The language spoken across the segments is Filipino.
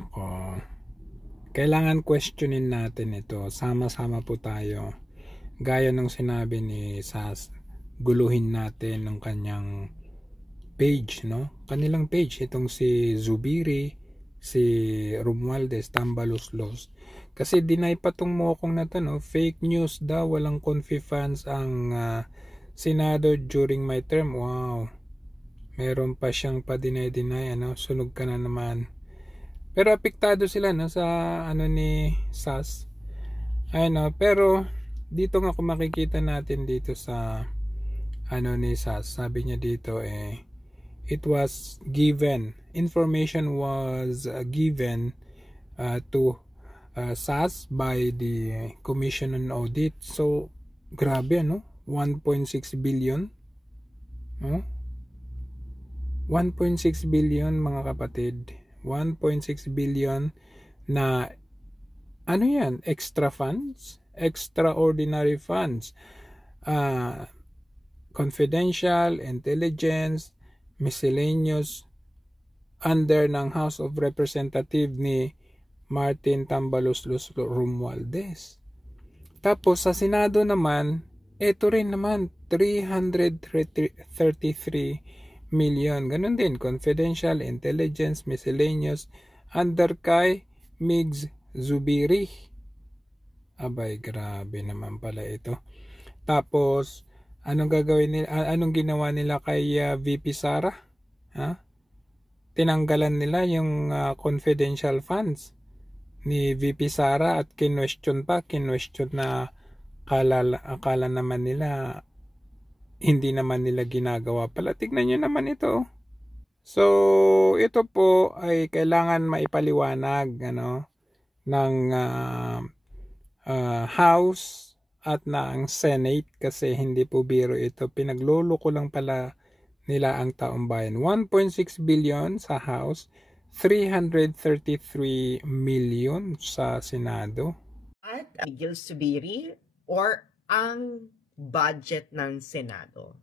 nako. Kailangan questionin natin ito. Sama-sama po tayo. Gaya ng sinabi ni Sas, guluhin natin ng kanyang page, no? Kanilang page, itong si Zubiri, si Romualdez, Tambaluslos. Kasi deny pa tong mokong na to, no? Fake news daw, walang confi funds ang Senado during my term. Wow. Meron pa siyang pa-deny, ano? Sunog ka na naman. Pero apektado sila, no, sa ano ni Sas. Ayun, pero dito nga kung makikita natin dito sa ano ni Sas, sabi niya dito it was given, information was given to Sas by the Commission on Audit. So grabe, no? 1.6 billion, no? 1.6 billion mga kapatid. 1.6 billion na ano yan, extra funds, extraordinary funds, confidential, intelligence, miscellaneous, under ng House of Representative ni Martin Tambaluslos Romualdez. Tapos sa Senado naman, ito rin naman 333 million. Ganun din, confidential, intelligence, miscellaneous, under kay Migs Zubiri. Abay, grabe naman pala ito. Tapos, anong gagawin nila, anong ginawa nila kay VP Sara? Tinanggalan nila yung confidential funds ni VP Sara at kinwestiyon na akala naman nila hindi naman nila ginagawa pala. Tignan nyo naman ito. So, ito po ay kailangan maipaliwanag ng House at ng Senate kasi hindi po biro ito. Pinagluloko lang pala nila ang taong bayan. 1.6 billion sa House, 333 million sa Senado. At Miguel Zubiri or ang budget ng Senado.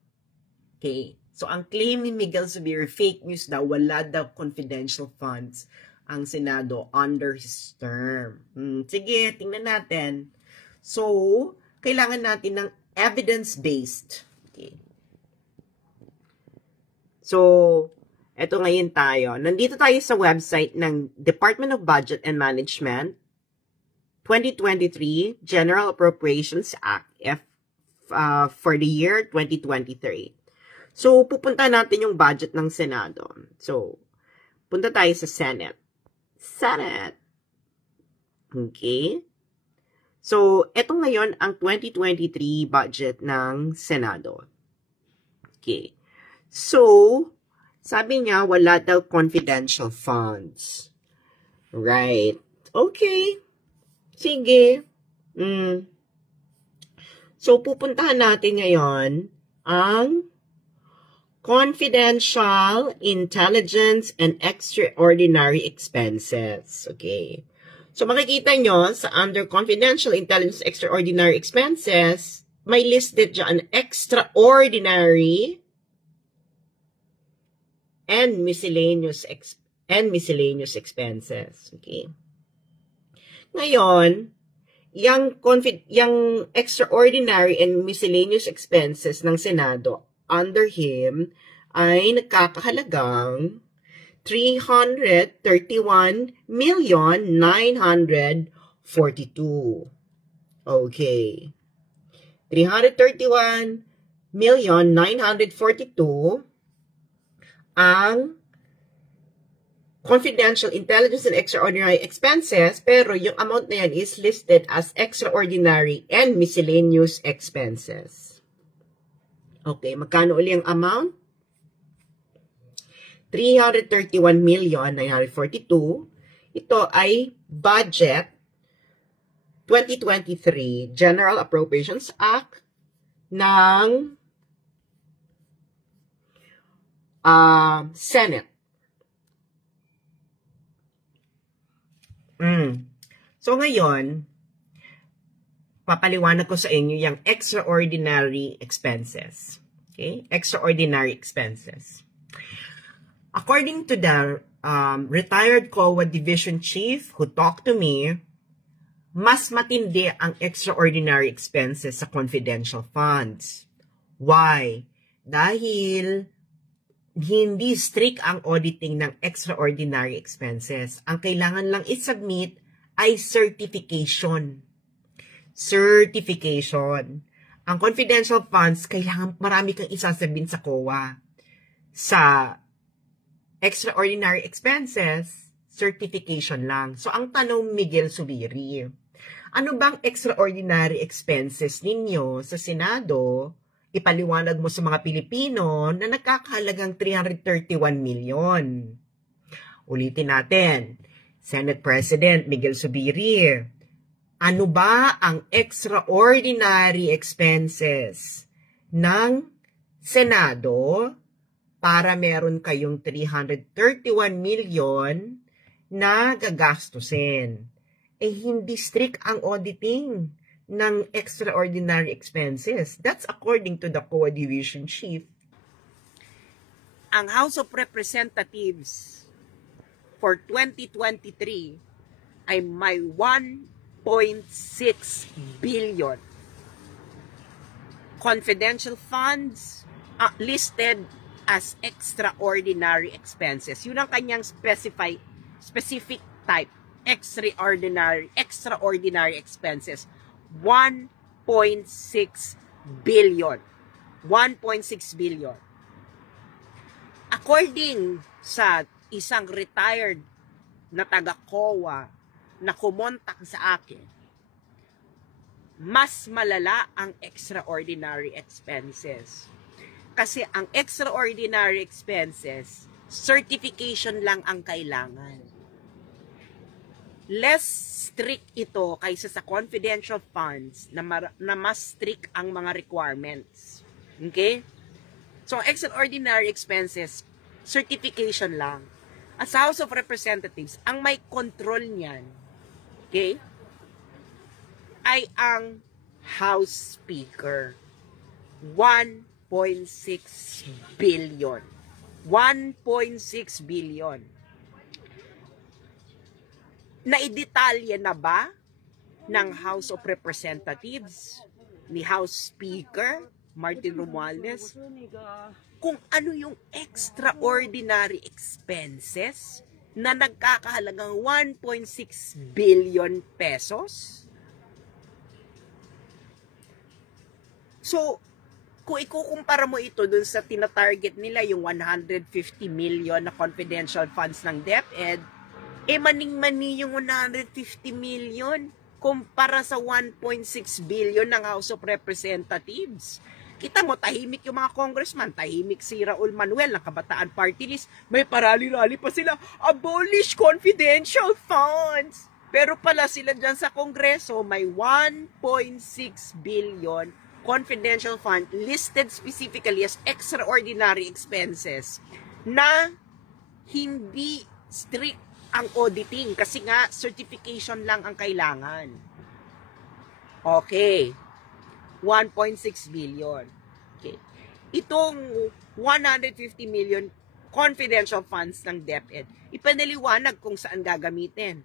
Okay. So, ang claim ni Miguel Zubiri, fake news daw, wala daw confidential funds ang Senado under his term. Sige, tingnan natin. So, kailangan natin ng evidence-based. Okay. So, eto ngayon tayo. Nandito tayo sa website ng Department of Budget and Management, 2023 General Appropriations Act, for the year 2023. So, pupunta natin yung budget ng Senado. So, punta tayo sa Senate. Okay? So, eto ngayon ang 2023 budget ng Senado. Okay. So, sabi niya, wala daw confidential funds. Right. Okay. Sige. So, pupuntahan natin ngayon ang confidential, intelligence, and extraordinary expenses. Okay. So, makikita nyo sa under confidential, intelligence, extraordinary expenses, may listed dyan extraordinary and miscellaneous expenses. Okay. Ngayon, yung extraordinary and miscellaneous expenses ng Senado under him ay nagkakahalagang 331,942,000. Okay. 331,942,000 ang confidential, intelligence, and extraordinary expenses, pero yung amount na yan is listed as extraordinary and miscellaneous expenses. Okay, magkano uli ang amount? 331,942,000. Ito ay budget 2023 General Appropriations Act ng Senate. So ngayon, papaliwanag ko sa inyo yung extraordinary expenses. Okay? Extraordinary expenses. According to the retired COA Division Chief who talked to me, mas matindi ang extraordinary expenses sa confidential funds. Why? Dahil hindi strict ang auditing ng extraordinary expenses. Ang kailangan lang i-submit ay certification. Certification. Ang confidential funds, kailangan marami kang isasabihin sa COA. Sa extraordinary expenses, certification lang. So, ang tanong, Miguel Subiri, ano bang extraordinary expenses ninyo sa Senado? Ipaliwanag mo sa mga Pilipino na nagkakahalagang 331 million. Ulitin natin. Senate President Miguel Subiri, ano ba ang extraordinary expenses ng Senado para meron kayong 331 million na gagastusin? Eh, hindi strict ang auditing ng extraordinary expenses. That's according to the COA Division Chief. Ang House of Representatives for 2023 ay may 1.6 billion confidential funds listed as extraordinary expenses. Yun ang kanyang specific type, extraordinary expenses. 1.6 billion. 1.6 billion. According sa isang retired na taga-COA na kumontak sa akin, mas malala ang extraordinary expenses. Kasi ang extraordinary expenses, certification lang ang kailangan. Less strict ito kaysa sa confidential funds na mas strict ang mga requirements. Okay? So, extraordinary expenses, certification lang. As House of Representatives, ang may control niyan, okay, ay ang House Speaker. 1.6 billion. 1.6 billion. Naidetalye na ba ng House of Representatives, ni House Speaker Martin Romualdez, kung ano yung extraordinary expenses na nagkakahalagang 1.6 billion pesos? So, kung ikukumpara mo ito dun sa tina-target nila, yung 150 million na confidential funds ng DepEd, maning-mani yung 150 million kumpara sa 1.6 billion ng House of Representatives. Kita mo, tahimik yung mga congressman, tahimik si Raul Manuel ng Kabataan Party List, may parali-rali pa sila, abolish confidential funds. Pero pala sila dyan sa Kongreso, may 1.6 billion confidential fund listed specifically as extraordinary expenses na hindi strict ang auditing kasi nga certification lang ang kailangan. Okay. 1.6 billion. Okay. Itong 150 million confidential funds ng DepEd, ipanaliwanag kung saan gagamitin.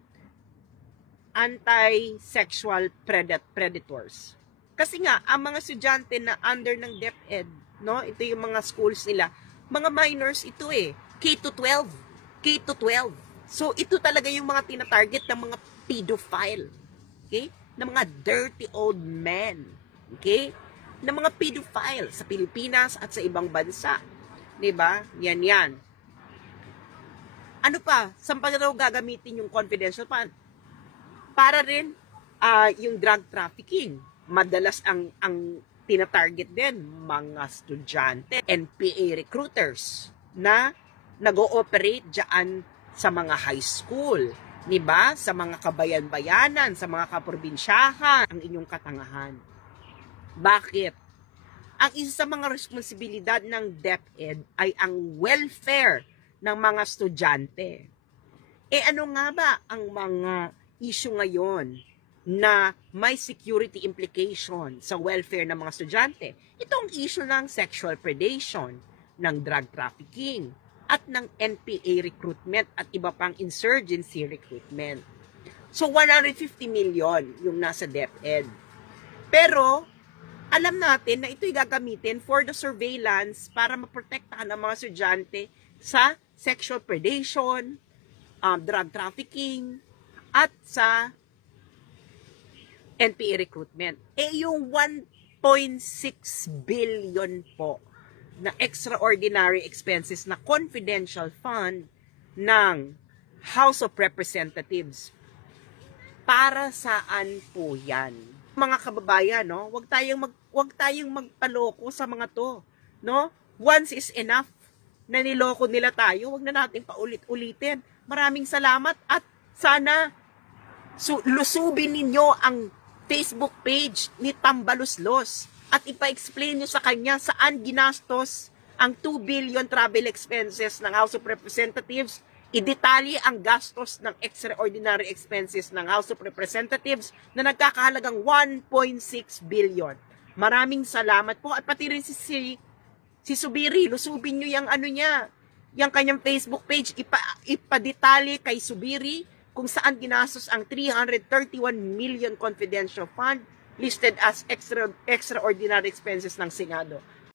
Anti-sexual predators. Kasi nga, ang mga estudyante na under ng DepEd, no, ito yung mga schools nila, mga minors ito K-12. K-12. So, ito talaga yung mga tina-target ng mga pedophile. Okay? Ng mga dirty old men. Okay? Ng mga pedophile sa Pilipinas at sa ibang bansa. Diba? Yan. Ano pa? Saan pa daw gagamitin yung confidential fund? Para rin yung drug trafficking. Madalas ang tina-target din mga estudyante, NPA recruiters na nag-ooperate dyan sa mga high school, diba? Sa mga kabayan-bayanan, sa mga kaprobinsyahan, ang inyong katangahan. Bakit? Ang isa sa mga responsibilidad ng DepEd ay ang welfare ng mga estudyante. Ano nga ba ang mga issue ngayon na may security implication sa welfare ng mga estudyante? Itong issue ng sexual predation, ng drug trafficking, at ng NPA recruitment at iba pang insurgency recruitment. So 150 million yung nasa DepEd. Pero alam natin na ito'y gagamitin for the surveillance para maprotektahan ang mga estudyante sa sexual predation, drug trafficking, at sa NPA recruitment. Yung 1.6 billion po na extraordinary expenses na confidential fund ng House of Representatives, para saan po yan? Mga kababayan, no? Huwag tayong magpaloko sa mga to, no? Once is enough na niloko nila tayo, huwag na nating paulit-ulitin. Maraming salamat at sana lusubin ninyo ang Facebook page ni Tambaluslos at ipa-explain nyo sa kanya saan ginastos ang 2 billion travel expenses ng House of Representatives. Idetalye ang gastos ng extraordinary expenses ng House of Representatives na nagkakahalagang 1.6 billion. Maraming salamat po. At pati rin si Subiri, lusubin nyo yung yung kanyang Facebook page. Ipadetalye kay Subiri kung saan ginastos ang 331 million confidential fund listed as extraordinary expenses ng Senado.